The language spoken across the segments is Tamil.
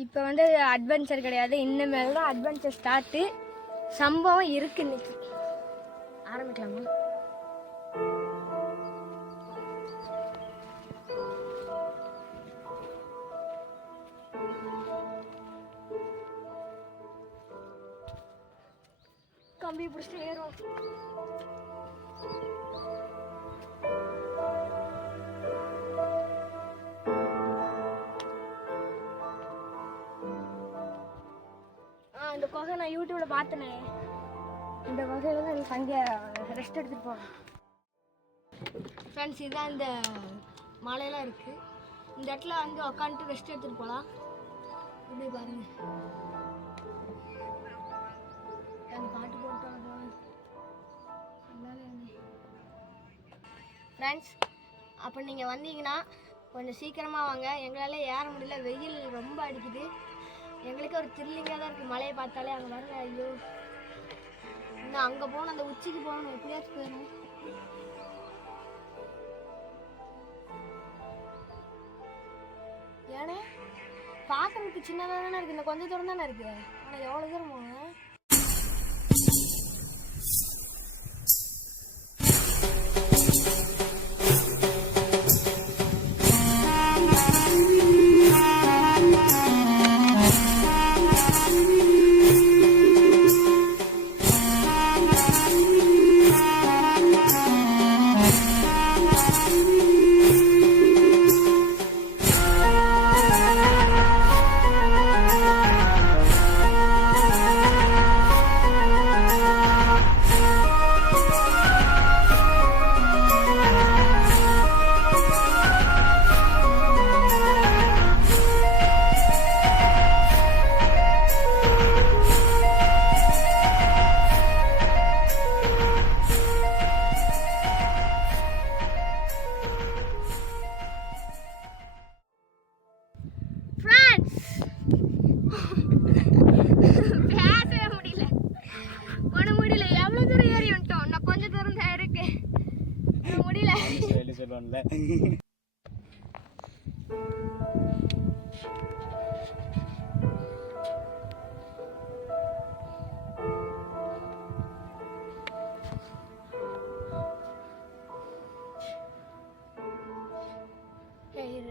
இப்போ வந்து அட்வென்ச்சர் கிடையாது, இன்னுமேல் தான் அட்வென்ச்சர் ஸ்டார்ட்டு. சம்பவம் இருக்கு இன்னைக்கு. ஆரம்பிக்கலாமா? கம்பி பிடிச்சிட்டு ஏறும். இந்த குகை நான் யூடியூப்ல பார்த்தேனே, இந்த குகையில தான் எனக்கு அங்கே ரெஸ்ட் எடுத்துட்டு போவேன். ஃப்ரெண்ட்ஸ், இதுதான் இந்த மலையெல்லாம் இருக்கு. இந்த இடத்துல வந்து உட்காந்துட்டு ரெஸ்ட் எடுத்துட்டு போகலாம். இப்படி பாருங்க, அந்த பாட்டு போட்டு ஃப்ரெண்ட்ஸ். அப்போ நீங்கள் வந்தீங்கன்னா கொஞ்சம் சீக்கிரமாக வாங்க. எங்களால் ஏற முடியல, வெயில் ரொம்ப அடிக்குது. எங்களுக்கு ஒரு த்ரில்லிங்காக தான் இருக்குது மலையை பார்த்தாலே. அங்கே பாருங்க, ஐயோ இன்னும் அங்கே போகணும், அந்த உச்சிக்கு போகணும், எப்படியாச்சும் போயிடணும். ஏன்னா பார்க்கறதுக்கு சின்னதாக தானே இருக்குது, இந்த கொஞ்சம் தூரம் தானே இருக்குது. ஆனால் எவ்வளோ தூரம் போங்க. பேசவே முடியல, பண்ண முடியல. எவ்வளவு தூரம் ஏறி வந்துட்டோம், நான் கொஞ்சம் தூரம் தான் இருக்கு, முடியல. சொல்லுவான்ல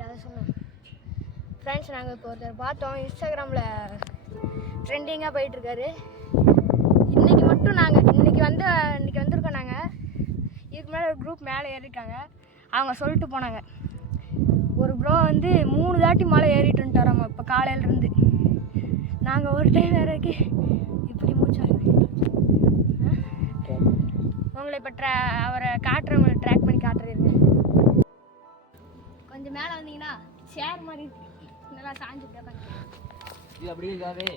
அதை சொன்னேன். ஃப்ரெண்ட்ஸ், நாங்கள் இப்போ ஒருத்தர் பார்த்தோம், இன்ஸ்டாகிராமில் ட்ரெண்டிங்காக போயிட்டுருக்காரு. இன்றைக்கி மட்டும் நாங்கள் இன்றைக்கி வந்திருக்கோம். நாங்கள் இதுக்கு மேலே ஒரு குரூப் மேலே ஏறியிருக்காங்க. அவங்க சொல்லிட்டு போனாங்க, ஒரு ப்ரோ வந்து 3 தாட்டி மலை ஏறிட்டு வந்துட்டாராம்மா இப்போ காலையிலேருந்து. நாங்கள் ஒரு டைம் வேறக்கு இப்படி மூச்சாகுது. உங்களை இப்போ அவரை காட்டுறவங்களை ட்ராக் பண்ணி காட்டுறீங்க. கொஞ்சம் மேலே வந்தீங்கன்னா சேர் மாதிரி நல்லா சாஞ்சுட்டு அப்படியே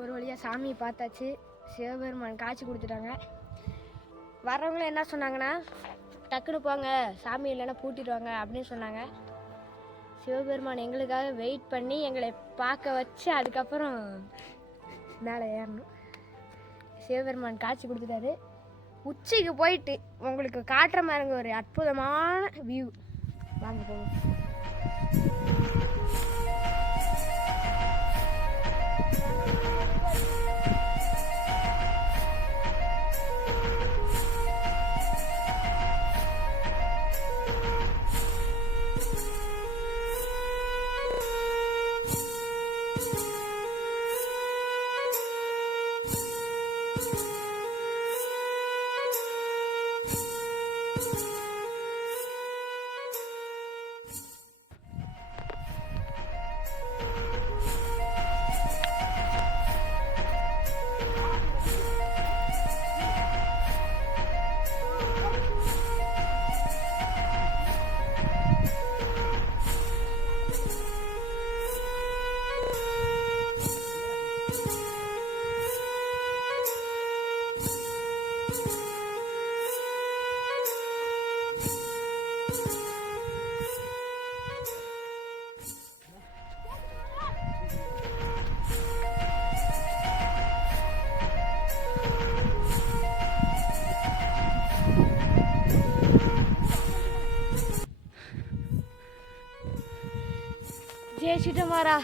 ஒரு வழியாக சாமியை பார்த்தாச்சு. சிவபெருமான் காட்சி கொடுத்துட்டாங்க. வர்றவங்களும் என்ன சொன்னாங்கன்னா, டக்குன்னு போங்க, சாமி இல்லைன்னா பூட்டிடுவாங்க அப்படின்னு சொன்னாங்க. சிவபெருமான் எங்களுக்காக வெயிட் பண்ணி எங்களை பார்க்க வச்சு அதுக்கப்புறம் மேலே ஏறணும். சிவபெருமான் காட்சி கொடுத்துட்டாரு. உச்சிக்கு போயிட்டு உங்களுக்கு காட்டுற மாதிரிங்க ஒரு அற்புதமான வியூ. வாங்க போவோம். ஜெயிச்சிட்டோமாரா.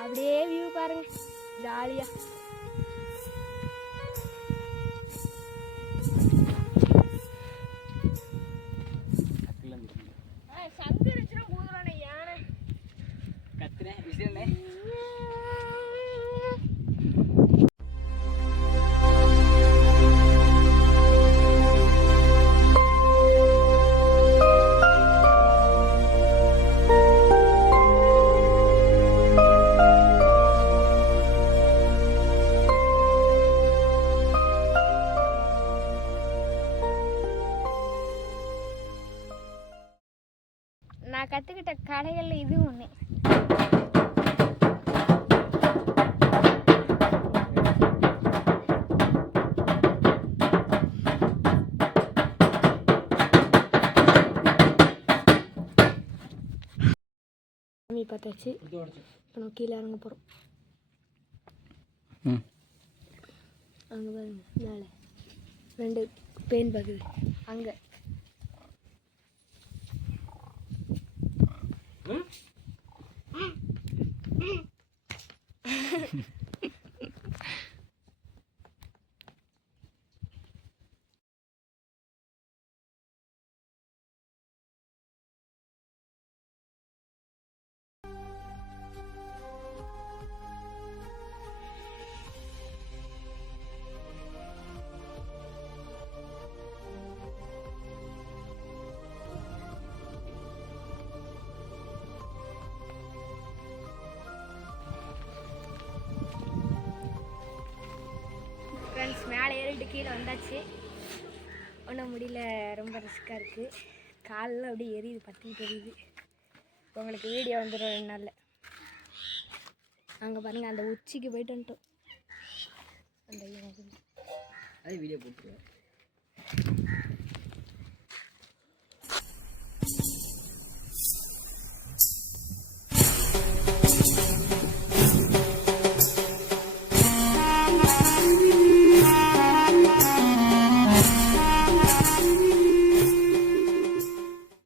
அப்படியே வியூ பாருங்க ஜாலியா. சங்கரிச்சுனா ஊதுறானே யானை கத்துறேன் விசிறனே. நான் கற்றுக்கிட்ட கடைகளில் இது ஒன்று. சாமி பார்த்தாச்சு. இப்போ நம்ம கீழே இறங்க போகிறோம். அங்கே பாருங்க மேலே 2 பெயின் பார்க்குது அங்கே. ஃப்ரெண்ட்ஸ் மேலே ஏறிட்டு கீழே வந்தாச்சு. ஒன்றும் முடியல, ரொம்ப ரிஸ்க்காக இருக்குது. காலில் அப்படியே எரியுது, பற்றிக்கிட்டு எரியுது. உங்களுக்கு வீடியோ வந்துடும் 2 நாளில். அங்கே பாருங்கள் அந்த உச்சிக்கு போயிட்டு வந்துட்டோம். அந்த வீடியோ போட்டுருவேன்.